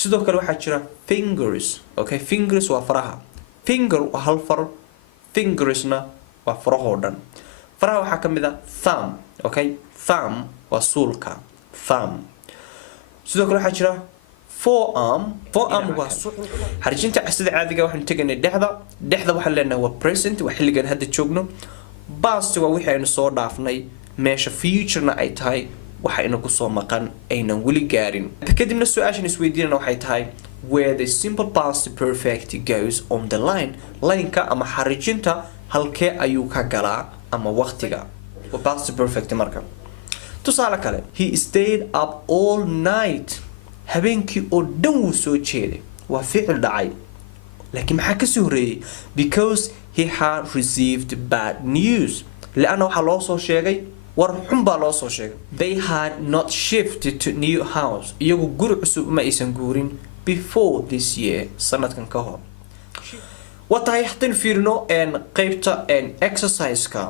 sidoo kale waxaa jira fingers. Okay, fingers waa faraha. Finger waa hal far, fingersna waa farahoo dhan. Faraha waxaa ka mid ah thumb. Okay, thumb waa suulka, thumb. sidoo kale waxaa jira forearm. Forearm waa xarjinta sida caadiga waxaan tegaynay dhexda waxaan leenahay waa present, waa xilligan hadda joogno. Past waa wixii aynu soo dhaafnay, meesha future-na ay tahay waxa ina ku soo maqan aynan weli gaarin. Kadibna su'aashan isweydiinana waxay tahay where the simple past perfect goes on the line. Line-ka ama xarjinta halkee ayuu ka galaa ama waqtiga. Waa past perfect marka. tusaale kale, he stayed up all night. habeenkii oo dhan wuu soo jeeday. waa ficil dhacay. laakiin maxaa ka soo horeeyay? Because he had received bad news. لأنه waxaa loo soo sheegay war xun baa loo soo sheegay. They had not shifted to new house. iyagu guri cusub ma aysan guurin before this year, sanadkan ka hor. watahay haddii fiirino qaybta exercise-ka.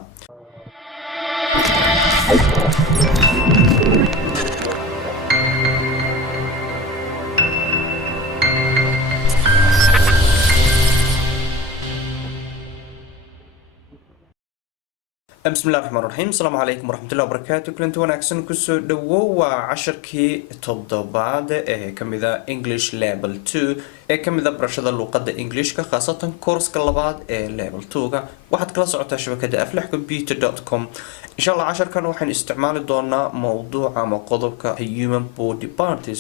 بسم الله الرحمن الرحيم. السلام عليكم ورحمة الله وبركاته. كلنت وناكسن كسو دو وعشركي تضبعد كمذا English level 2 كمذا برشاد اللوقادة English خاصة كورس كاللبعض level 2 واحد كلاس عطا شبكة أفلح computer.com. إن شاء الله عشر كانوا وحين استعمال دونا موضوع عما قضبك human body parties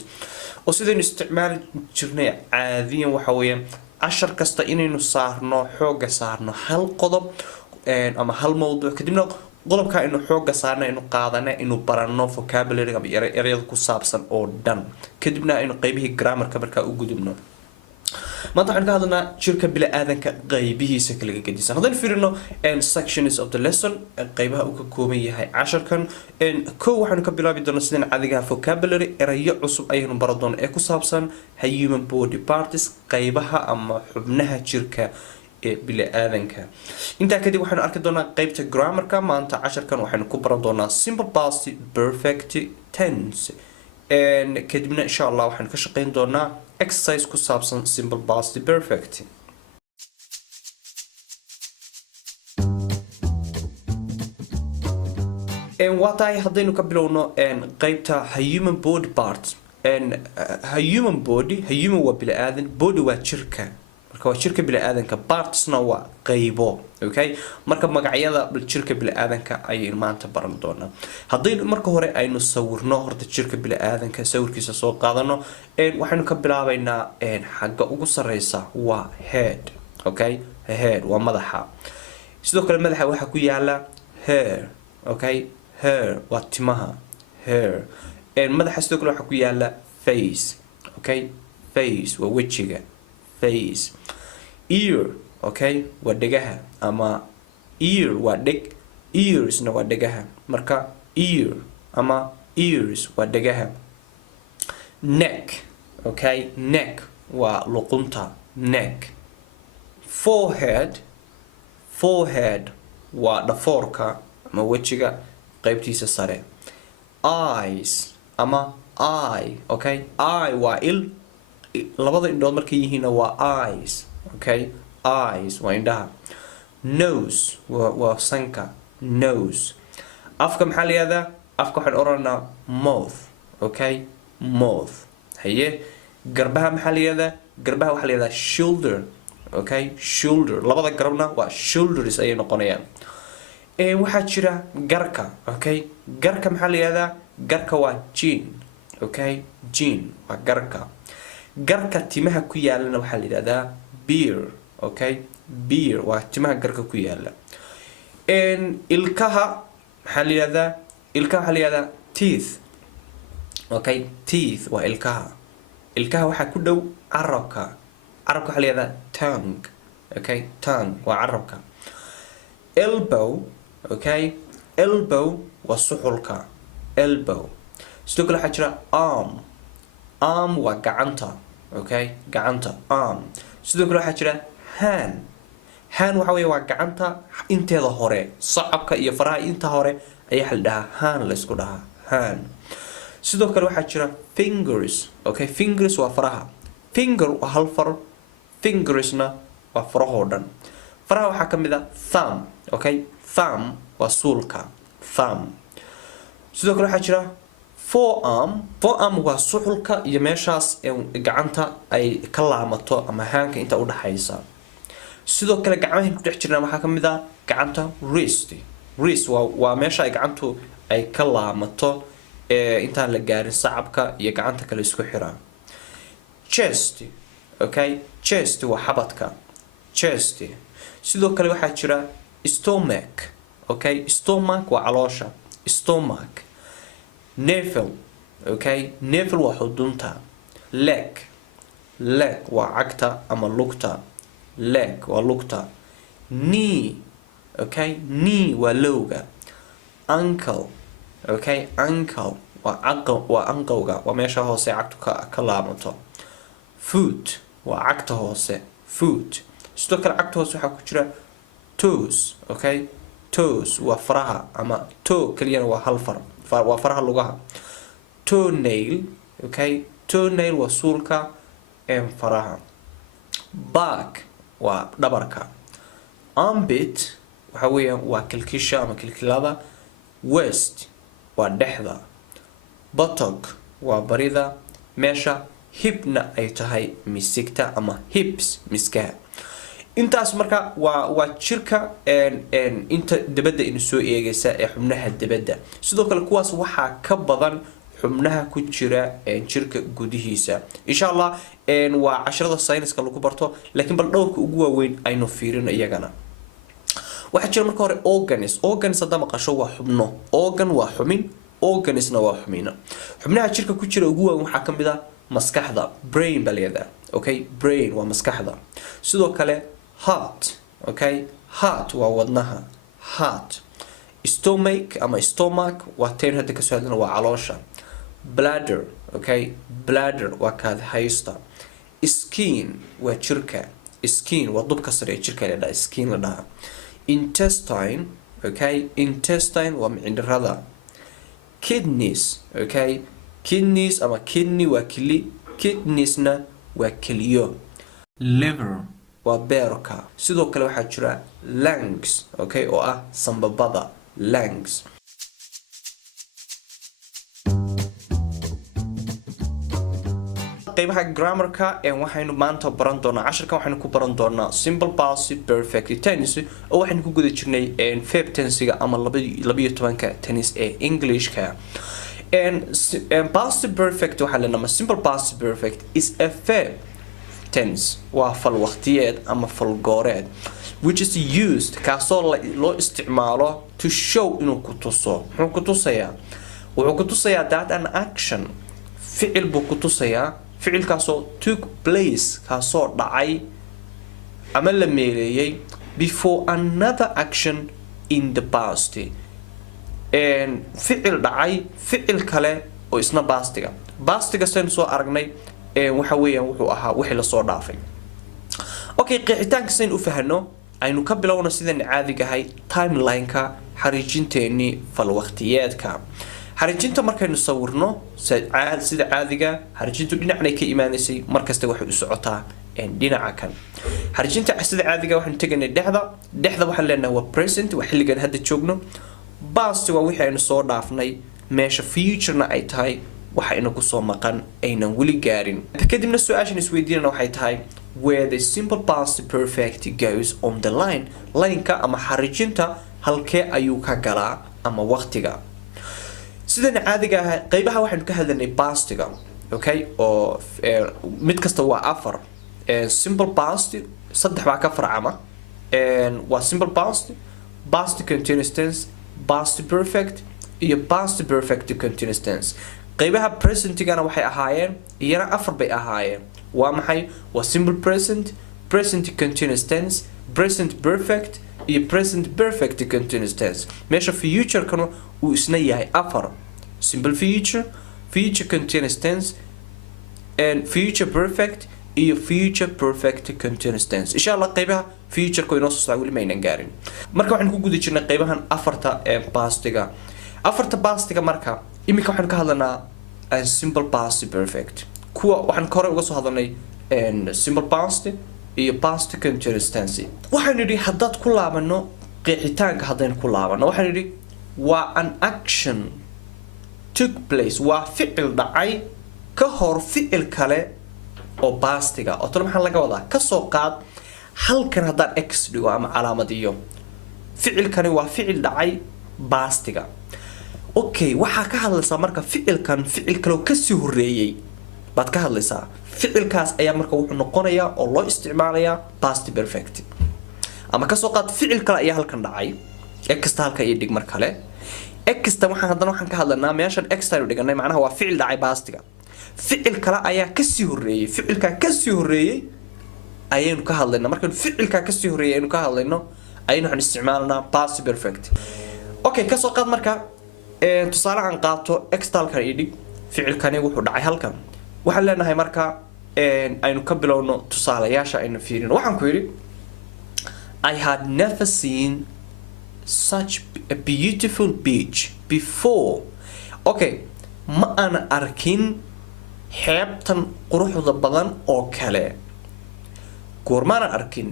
وسيدين استعمال جرني عاديا وحويا عشر كستا إنينو صارنو حوغة صارنو هل قضب ama hal mawduuc kadibna qodobka inuu xooga saarna inuu qaadana inuu barano vocabulary ama ereyada ku saabsan oo dhan kadibna inuu qaybihii grammarka markaa u gudubno. maanta waxaan ka hadlaynaa jirka bini'aadanka qaybihiisa kala gedisan. haddaan fiirino sections of the lesson qaybaha uu ka kooban yahay casharkan kow waxaanu ka bilaabi doonaa sidaan caadiga vocabulary erayo cusub ayaynu baran doonaa ee ku saabsan human body parts qaybaha ama xubnaha jirka bini'aadanka. intaa kadib waxaanu arki doonaa qaybta grammarka. maanta casharkan waxaanu ku baran doonaa simple past perfect tense kadibna insha Allah waxaanu ka shaqeyn doonaa exercise ku saabsan simple past perfect. waa tahay haddaynu ka bilowno qaybta human body parts. human body, human waa bini'aadan, body waa jirka, waa jirka bini'aadanka, partsna waa qaybo. okay, marka magacyada jirka bini'aadanka ayaynu maanta baran doonaa. haddii marka hore aynu sawirno horta jirka bini'aadanka sawirkiisa soo qaadano waxaynu ka bilaabaynaa xagga ugu sareysa waa head. okay, head waa madaxa. sidoo kale madaxa waxaa ku yaala hair. okay, hair waa timaha, hair. madaxa sidoo kale waxaa ku yaala face. okay, face waa wejiga, face. ear. okay, waa dhegaha ama ear waa dheg, earsna waa dhegaha, marka ear ama ears waa dhegaha. neck. okay, neck waa luqunta, neck. forehead. forehead waa dhafoorka ama wejiga qaybtiisa sare. eyes ama eye. okay, eye waa il, labada indhood markay yihiinna waa eyes. okay, eyes waa indhaha. nose waa sanka, nose. afka maxaa la yihahdaa? afka waxaan oranaa mouth. okay, mouth. haye garbaha maxaa la yihahdaa? garbaha waxaa la yihahdaa shoulder. okay, shoulder. labada garabna waa shoulders ayay noqonayaan. waxaa jira garka. okay, garka maxaa la yihahdaa? garka waa chin. okay, chin waa garka. garka timaha ku yaalana waxaa la yihahdaa beard. okay, beard waa timaha garka ku yaala. ilkaha maxaa la yihahdaa? ilkaha waxaa la yihahdaa teeth. okay, teeth waa ilkaha. ilkaha waxaa ku dhow carabka. carabka waxaa la yihahdaa tongue. okay, tongue waa carabka. elbow. okay, elbow waa suxulka, elbow. sidoo kale waxaa jira arm. arm waa gacanta. okay, gacanta, arm. sidoo kale waxaa jira hand. hand waxa weeye waa gacanta inteeda hore, sacabka iyo faraha inta hore ayaa la dhahaa hand, la isku dhahaa hand. sidoo kale waxaa jira fingers. okay, fingers waa faraha. finger waa hal far, fingersna waa farahoo dhan. faraha waxaa ka mid ah thumb, okay, thumb waa suulka, thumb. sidoo kale waxaa jira forearm, forearm waa suxulka iyo meeshaas gacanta ay ka laamato ama haanka inta u dhaxaysa. sidoo kale gacmaha ku dhex jirnaa waxaa ka mid ah gacanta wrist, wrist waa meesha ay gacantu ay ka laamato intaan la gaarin sacabka iyo gacanta kale isku xiraa. chest, okay, chest waa xabadka, chest. sidoo kale waxaa jira stomach, okay, stomach waa caloosha, stomach. navel, okay, navel waa xudunta. leg, leg waa cagta ama lugta, leg waa lugta. knee, okay, knee waa lowga. ankle, okay, ankle waa anqowga, waa meesha hoose cagtu ka laamato. foot waa cagta hoose, foot. sidoo kale cagta hoose waxaa ku jira toes, okay, toes waa faraha ama toe kaliyana waa hal far, waa faraha lugaha. toenail, okay, toenail waa suulka faraha. back waa dhabarka. armpit waxa weeyaan waa kilkisha ama kilkilada. waist waa dhexda. buttock waa barida, meesha hipna ay tahay misigta ama hips miskaha. intaas marka waa jirka inta dabada in soo eegaysa ee xubnaha dabada. sidoo kale kuwaas waxaa ka badan xubnaha ku jira jirka gudihiisa. insha Allah waa casharada sayniska lagu barto, laakiin bal dhowrka ugu waaweyn aynu fiirino iyagana. waxaa jira marka hore organs, organs hadda maqasho waa xubno, organ waa xubin, organisna waa xubina. xubnaha jirka ku jira ugu waaweyn waxaa ka mid ah maskaxda, brain baa leedahay, okay, brain waa maskaxda. sidoo kale heart, okay, heart waa wadnaha, heart. stomach ama stomach waa teen hadda ka soo hadlana waa caloosha. bladder, okay, bladder waa kaadi haysta. skin waa jirka, skin waa dubka sare ee jirka la dhaha, skin la dhaha. intestine, okay, intestine waa mindhirada. kidneys, okay, kidneys ama kidney waa kili, kidneysna waa keliyo. liver waa beerka. sidoo kale waxaa jira lungs, okay, oo ah sambabada, lungs. qaybaha grammarka waxaynu maanta baran doonaa, casharkan waxaynu ku baran doonaa simple past perfect tense oo waxaynu ku guda jirnay verb tense-ga ama 12ka tense ee Englishka. past perfect waxa la nama simple past perfect is a verb tense waa fal waqtiyeed ama fal gooreed which is used kaasoo loo isticmaalo to show inuu ku tuso. wuxuu ku tusayaa that an action ficil buu ku tusayaa, ficilkaasoo took place kaasoo dhacay ama la meeleeyay before another action in the past. ficil dhacay ficil kale oo isna pastiga saynu soo aragnay waxa weeyaan wuxuu ahaa wixii la soo dhaafay. okay, qeexitaanka saynu u fahano aynu ka bilowno sidaan caadiga ahay timeline-ka xariijinteeni fal waqtiyeedka. xariijinta markaynu sawirno sida caadiga xariijintu dhinacnay ka imaanaysay markasta waxay u socotaa dhinaca kan. xariijinta sida caadiga waxaanu tegaynay dhexda waxaan leenahay waa present, waa xilligan hadda joogno. past waa wixii aynu soo dhaafnay, meesha futurena ay tahay waxa inagu soo maqan aynan weli gaarin. kadibna su-aashan isweydiinana waxay tahay where the simple past perfect goes on the line, line-ka ama xariijinta halkee ayuu ka galaa ama waqtiga. sidana caadiga ah qaybaha waxaanu ka hadlanay pastiga, okay, oo mid kasta waa afar. simple past saddex baa ka farcama, waa simple past, past continuous tense, past perfect iyo past perfect continuous tense. qaybaha presentigana waxay ahaayeen iyana afar bay ahaayeen. waa maxay? waa simple present, present continuous tense, present perfect iyo present perfect continuous tense. meesha future-kana uu isna yahay afar: simple future, future continuous tense, and future perfect iyo future perfect continuous tense. insha Allah qaybaha future-ka inoo soo socda weli maynan gaarin. marka waxaan ku guda jirnay qaybahan afarta pastiga. afarta pastiga marka imika waxaan ka hadlanaa simple past perfect. kuwa waxaan hore uga soo hadlanay simple past iyo past continuous tense waxaan nidhi haddaad ku laabano qeexitaanka haddaynu ku laabano waxaan nidhi waa an action took place waa ficil dhacay ka hor ficil kale oo pastiga oo tan maxaa laga wadaa ka soo qaad halkan haddaan x dhigo ama calaamadiyo ficilkani waa ficil dhacay pastiga okay waxaa ka hadlaysaa marka ficilkan ficil kale oo kasii horeeyay baad ka hadlaysaa ficilkaas ayaa marka wuxuu noqonayaa oo loo isticmaalayaa past perfect ama ka soo qaad ficil kale ayaa halkan dhacay x halka iyo dhig mar kale x waxaan ka hadlanaa meeshan x aynu dhiganay macnaha waa ficil dhacay pastiga ficil kale ayaa kasii horeeyay ficilka kasii horeeyay ayaynu ka hadlaynaa marka ficilka kasii horeeyay aynu ka hadlayno ayaynu waxaan isticmaalanaa past perfect okay ka soo qaad marka tusaale aan qaato x halkan iyo dhig ficilkani wuxuu dhacay halkan waxaan leenahay marka aynu ka bilowno tusaalayaasha aynu fiirino waxaan ku yiri I had never seen such a beautiful beach before okay ma ana arkin xeebtan quruxda badan oo kale goormaan arkin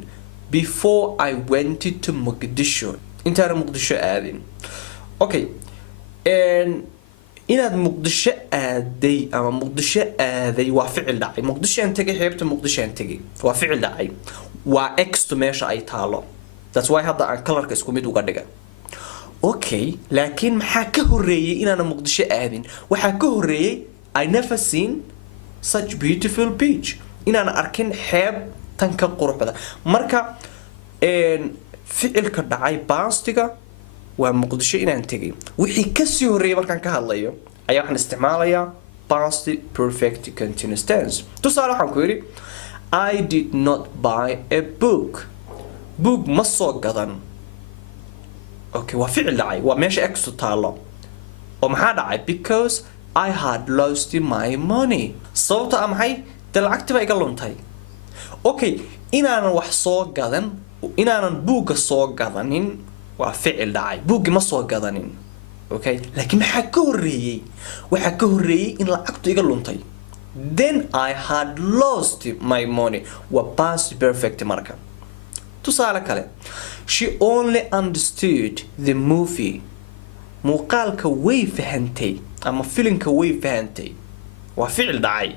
before I went to Mogadishu intaan Muqdisho aadin okay inaad Muqdisho aaday ama Muqdisho aaday waa ficil dhacay Muqdisho aan tagay xeebta Muqdisho aan tagay waa ficil dhacay waa x to meesha ay taalo that's why hadda aan colorka isku mid uga dhigay okay laakiin maxaa ka horeeyay inaan Muqdisho aadin waxaa ka horeeyay I never seen such beautiful beach inaan arkin xeeb tan ka qurux badan marka ficilka dhacay pastiga waa Muqdisho inaan tagay wixii ka sii horeeyay markaan ka hadlayo ayaa waxaan isticmaalayaa past perfect continuous tense tusaale waxaan ku yiri I did not buy a book ma soo gadan okay waa ficil dhacay waa meesha x taalo oo maxaa dhacay because I had lost my money sababta am maxay lacagtii baa iga luntay okay inaanan wax soo gadan inaanan buugga soo gadanin waa ficil dhacay buuggi ma soo gadanin okay laakiin maxaa ka horeeyay waxaa ka horeeyay in lacagtu iga luntay then I had lost my money waa past perfect marka tusaale kale she only understood the movie muuqaalka way fahantay ama filimka way fahantay waa ficil dhacay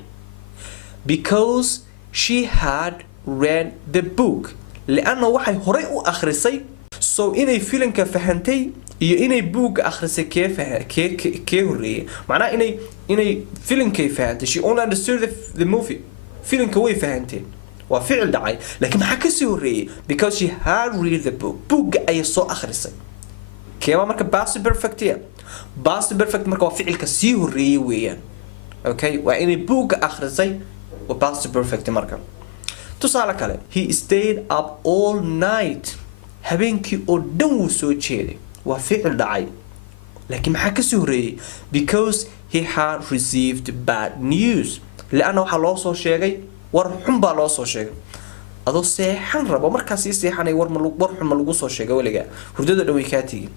because she had read the book لأنه waxay horay u akhrisay so inay filimka fahantay iyo inay buugga akhrisay kee horeeyay macnaha inay filimkay fahantay she only understood the movie filimka way fahantay waa ficil dhacay laakiin maxaa ka sii horeeyay because she had read the book buugga ayay soo akhrisay keeba marka past perfect marka waa ficilka sii horeeyay weeyaan okay waa inay buugga akhrisay waa past perfect marka tusaale kale he stayed up all night habeenkii oo dhan wuu soo jeeday waa ficil dhacay laakiin maxaa ka sii horeeyay because he had received bad news لأنه waxaa loo soo sheegay war xun baa loo soo sheegay adoo seexan rabo markaas ii seexanay war xun ma lagu soo sheegay waliga hurdada dhan way ka tageen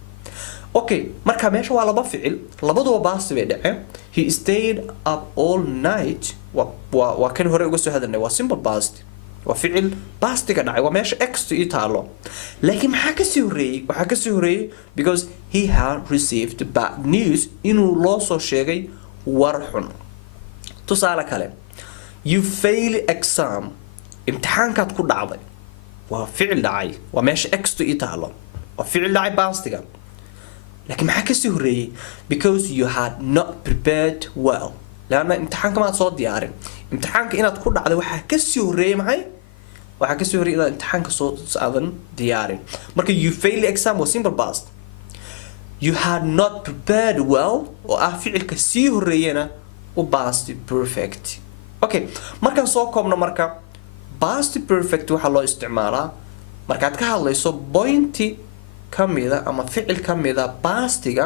okay marka meesha waa laba ficil labaduba past bay dhaceen he stayed up all night waa kan hore uga soo hadalnay waa simple past waa ficil pastiga dhacay waa meesha x ii taalo laakiin maxaa ka sii horeeyay waxaa ka sii horeeyay because he had received bad news inuu loo soo sheegay war xun tusaale kale you fail exam imtixaankaad ku dhacday waa ficil dhacay waa meesha x ii taalo waa ficil dhacay pastiga laakiin maxaa ka sii horeeyay because you had not prepared well laana imtixaanka ma soo diyaarin imtixaanka inaad ku dhacday waxaa ka sii horeeyay maxay waxaa ka sii horeeyay inaad imtixaanka soo aadan diyaarin marka you fail exam was simple past you had not prepared well oo ah ficilka sii horeeyana u past perfect okay markaan soo koobno marka past perfect waxa loo isticmaalaa markaad ka hadlayso pointi kamida ama ficil kamida pastiga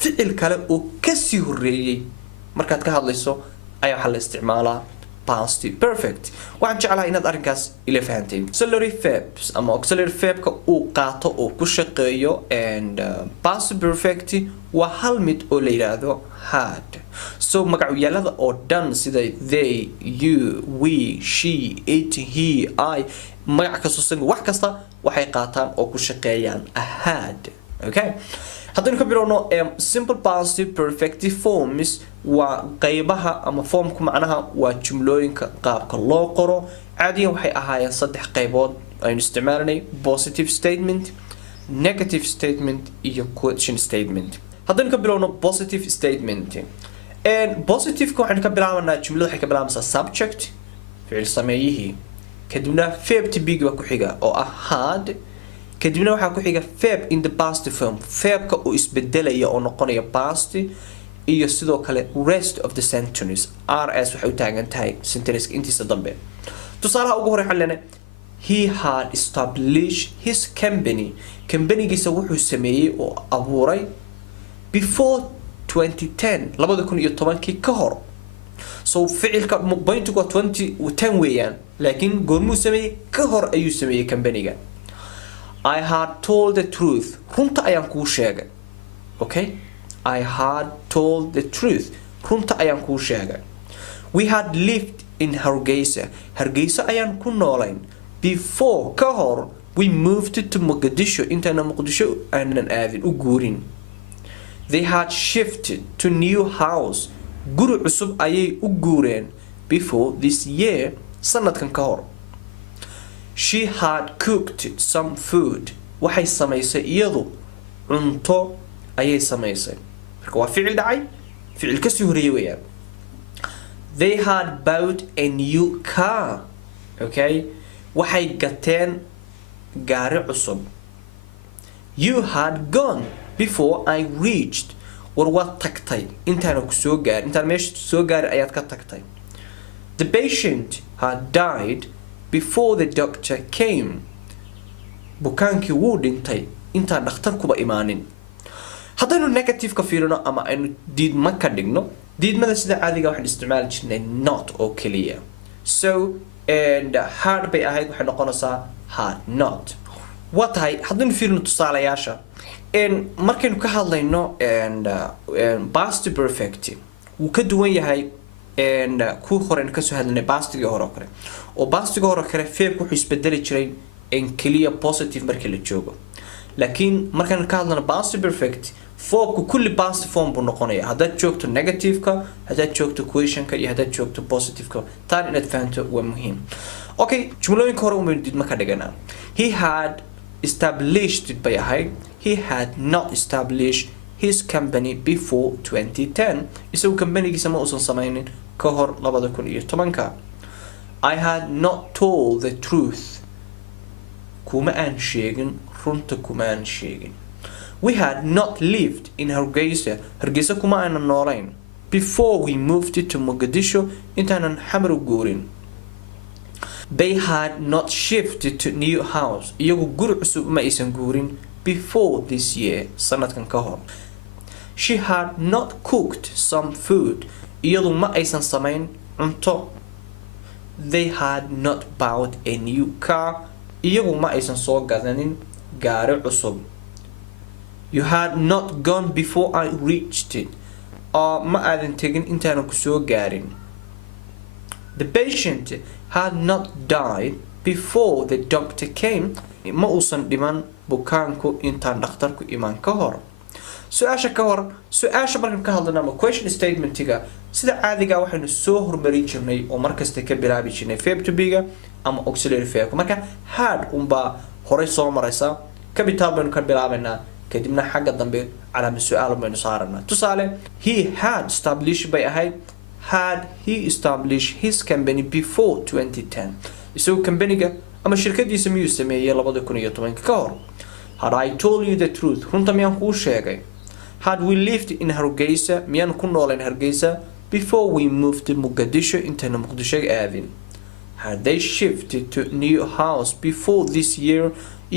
ficil kale oo ka sii horeeyay markaad ka hadlayso ayaa waxa la isticmaalaa past perfect waxaan jeclahay inaad arrinkaas ila fahanteen auxiliary verbs ama auxiliary verbka uu qaato oo ku shaqeeyo and past perfect waa hal mid oo la yiraahdo had so magacyaalada oo dhan sida they you we she it he I magac kasta wax kasta waxay qaataan oo ku shaqeeyaan had okay haddii ka bilowno simple past perfect forms waa qaybaha ama formku macnaha waa jumlooyinka qaabka loo qoro caadiyan waxay ahaayeen saddex qaybood aynu isticmaalanay positive statement negative statement iyo question statement haddii ka bilowno positive statement and positive ka waxaan ka bilaabanaa jumlada waxay ka bilaabanaysaa subject ficil sameeyihii kadibna verb to be ba ku xiga oo ah had kadibna waxa ku xiga verb in the past form verbka uu isbedelaya oo noqonaya past iyo sidoo kale rest of the sentence rs waxay u taagan tahay sentence intiisa dambe tusaalaha ugu hore xalana he had established his company-giisa wuxuu sameeyay oo abuuray before 2010 ka hor so ficilka pointu waa 2010 weeyaan laakiin goormuu sameeyay ka hor ayuu sameeyay company-ga I had told the truth runta ayaan kuu sheegay okay I had told the truth runta ayaan kuu sheegay we had lived in Hargeysa ayaan ku noolayn before ka hor we moved to Mogadishu intaana Muqdisho aanan aadin u guurin they had shifted to new house guri cusub ayay u guureen before this year sanadkan ka hor she had cooked some food waxay samaysay iyadu cunto ayay samaysay marka waa ficil dhacay ficil ka sii horeeyay weeyaan they had bought a new car okay waxay gateen gaari cusub you had gone before I reached war waad tagtay intaan ku soo gaar intaan meesha soo gaar ayaad ka tagtay the patient had died before the doctor came bukaankii wuu dhintay intaan dhakhtarkuba imaanin haddaynu negative ka fiirino ama aynu diidma ka dhigno diidmada sida caadiga waxaan isticmaali jirnay not oo keliya so and hard bay ahayd waxay noqonaysaa had not waa tahay haddaynu fiirino tusaalayaasha markaynu ka hadlayno past perfect wuu ka duwan yahay ku horeen ka soo hadlanay pastigii hore kale oo pastigii hore kale verbku wuxuu isbedeli jiray kaliya positive markii la joogo laakiin markaan ka hadlano past perfect verbku kulli past form buu noqonaya haddaad joogto negative-ka haddaad joogto question-ka iyo haddaad joogto positive-ka taan inaad fahanto waa muhiim okay jumlooyinka hore umaynu didma ka dhiganaa he had established by ahayd he had not established his company before 2010 isagu company-giisa ma uusan samaynin ka hor 2010 I had not told the truth kuma aan sheegin runta kuma aan sheegin we had not lived in Hargeysa kuma aanan noolayn before we moved to Mogadishu intaanan xamar u guurin they had not shifted to new house iyagu guri cusub ma aysan guurin before this year sanadkan ka hor she had not cooked some food iyadu ma aysan samayn cunto they had not bought a new car iyagu ma aysan soo gadanin gaari cusub you had not gone before I reached it ma aadan tegin intaanan ku soo gaarin the patient had not died before the doctor came ma uusan dhiman bukaanku intaan dhakhtarku imaan ka hor su-aasha markaan ka hadlana ama question statementiga sida caadiga waxaynu soo hormarin jirnay oo markasta ka bilaabi jirnay verb to be-ga ama auxiliary verb marka had unbaa horay soo maraysa capital baynu ka bilaabaynaa kadibna xagga dambe calaamad su-aal baynu saaranaa tusaale he had established by ahayd had he established his company before 2010 isagu company-ga ama shirkadiisa miyuu sameeyay 2010 ka hor had I told you the truth runta miyaan kuu sheegay had we lived in Hargeysa miyaan ku noolayn Hargeysa before we moved to Mogadishu intayna Muqdisho aadin had they shifted to new house before this year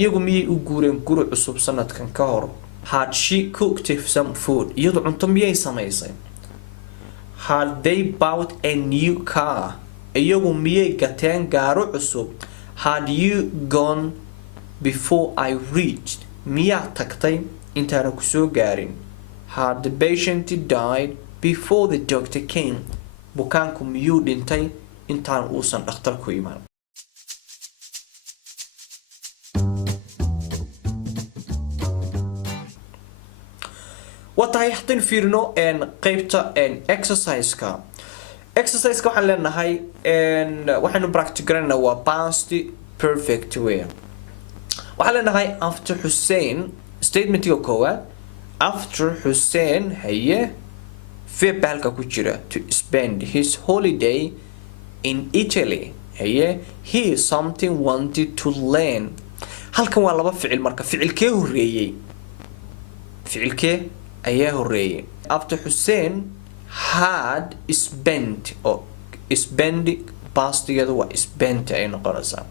iyagu miyay u guureen guri cusub sanadkan ka hor had she cooked some food iyadu cunto miyay samaysay had they bought a new car iyagu miyay gateen gaaro cusub had you gone before I reached miyaa tagtay intaana ku soo gaarin had the patient died before the doctor came bukaanku miyuu dhintay intaan uusan dhakhtar ku iman watahay haddii fiirino qaybta exercise-ka waxaan leenahay waxaanu practice garanaynaa waa past perfect way waxaan leenahay after Hussein statement-iga koowaad after Hussein haye verb halka ku jira to spend his holiday in Italy haye he something wanted to learn halkan waa laba ficil marka ficilkee horeeyay ayaa horeeyay after Hussein had spent or spend past-iyadu waa spent ay noqonaysaa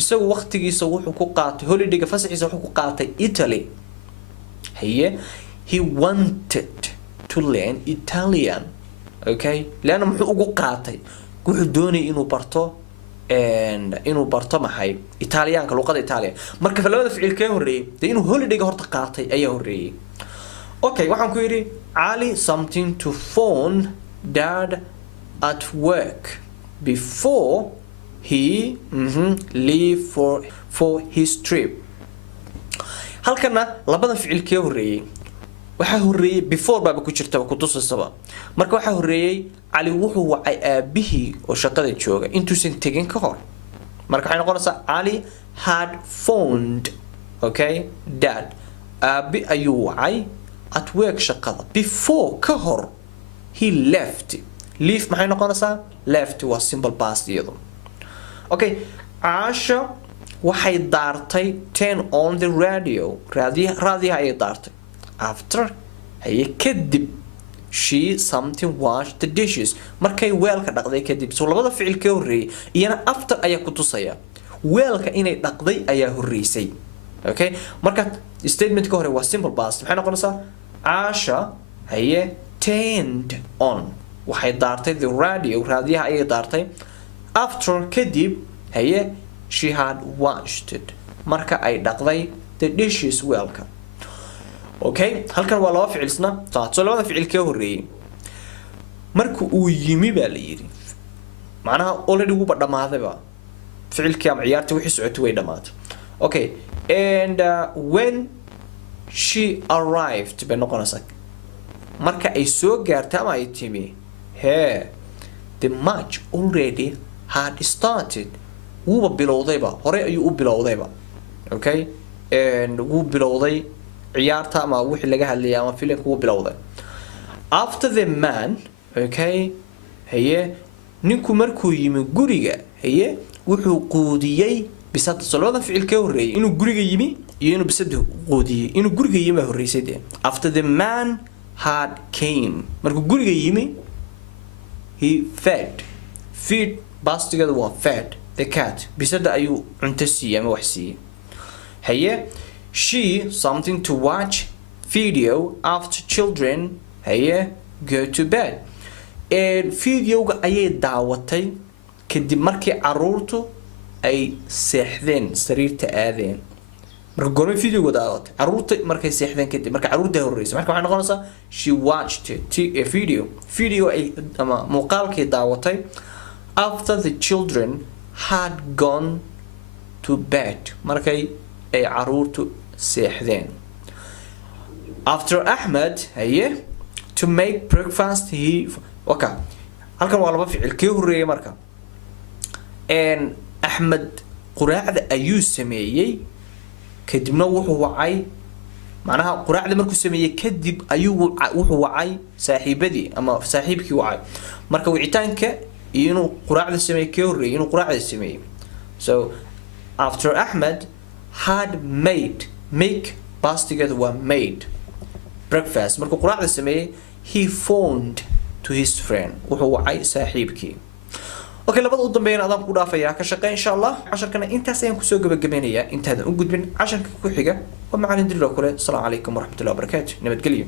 isagu waqtigiisa wuxuu ku qaatay holiday-ga fasaxiisa wuxuu ku qaatay Italy haye he wanted to learn Italian okay laana muxuu ugu qaatay wuxuu doonay inuu barto maxay Italianka luuqada Italian marka labada ficilkee horeeyay inuu holiday-ga horta qaatay ayaa horeeyay okay waxaan ku yiri Ali something to phone dad at work before he leave for his trip halkana labada ficilkee horeeyay waxa horeeyay before baba ku jirta ku tusasaba marka waxa horeeyay Ali wuxuu wacay aabihii oo shaqada jooga intuusan tagin ka hor marka waxay noqonaysaa Ali had phoned okay dad abi ayuu wacay at work shaqada before ka hor he left leave maxay noqonaysaa left waa simple past iyadu okay Asha waxay daartay turn on the radio raadiyaha ay daartay after haye kadib she something washed the dishes markay weelka dhaqday kadib soo labada ficil ka horeeyay iyana after ayaa ku tusaya weelka inay dhaqday ayaa horeysay okay marka statement-ka hore waa simple past maxay noqonaysaa Asha haye turned on waxay daartay the radio raadiyaha ayay daartay after kadib haye she had washed it marka ay dhaqday the dishes weelka okay halkan waa laba ficil isna soo labada ficil ka horeeyay marka uu yimi baa la yiri macnaha already wuu dhamaadayba ficilkii ama ciyaartii wixii socotay way dhamaatay okay and when she arrived bay noqonaysaa marka ay soo gaartay ama ay timi the match already had started wuuba bilowdayba hore ayuu u bilowdayba okay and wuu bilowday ciyaarta ama wixii laga hadlayay ama filimka wuu bilowday after the man okay haye ninku markuu yimi guriga haye wuxuu quudiyay bisad salwada ficilka horeeyay inuu guriga yimi iyo inuu bisad quudiyay inuu guriga yimi horeysay after the man had came markuu guriga yimi he feed bas together waa fed the cat bisada ayuu cunto siiyay ama wax siiyay haye she something to watch video after children haye go to bed videoga ayay daawatay kadib markii caruurtu ay seexdeen sariirta aadeen marka goorma videoga daawatay caruurta markay seexdeen kadib marka caruurta horeysay marka waxay noqonaysaa she watched a video ay ama muuqaalkii daawatay after the children had gone to bed markay ay caruurtu seexdeen after Ahmed haye to make breakfast he okay halkan waa laba ficil kii horeeyay marka Ahmed quraacda ayuu sameeyay kadibna wuxuu wacay macnaha quraacda markuu sameeyay kadib ayuu wuxuu wacay saaxiibadii ama saaxiibkii wacay marka wicitaanka inuu quraacda sameeyay kii horeeyay inuu quraacda sameeyay so after Ahmed had make past together were made breakfast markuu quraacda sameeyay he phoned to his friend wuxuu wacay saaxiibkii okay labada u dambeeyna adaan ku dhaafayaa ka shaqeyn insha Allah casharkana intaas ayaan ku soo gabagabeynayaa intaadan u gudbin casharka ku xiga waa macallin dillo kale assalamu alaykum warahmatullahi wabarakatuh nabadgelyo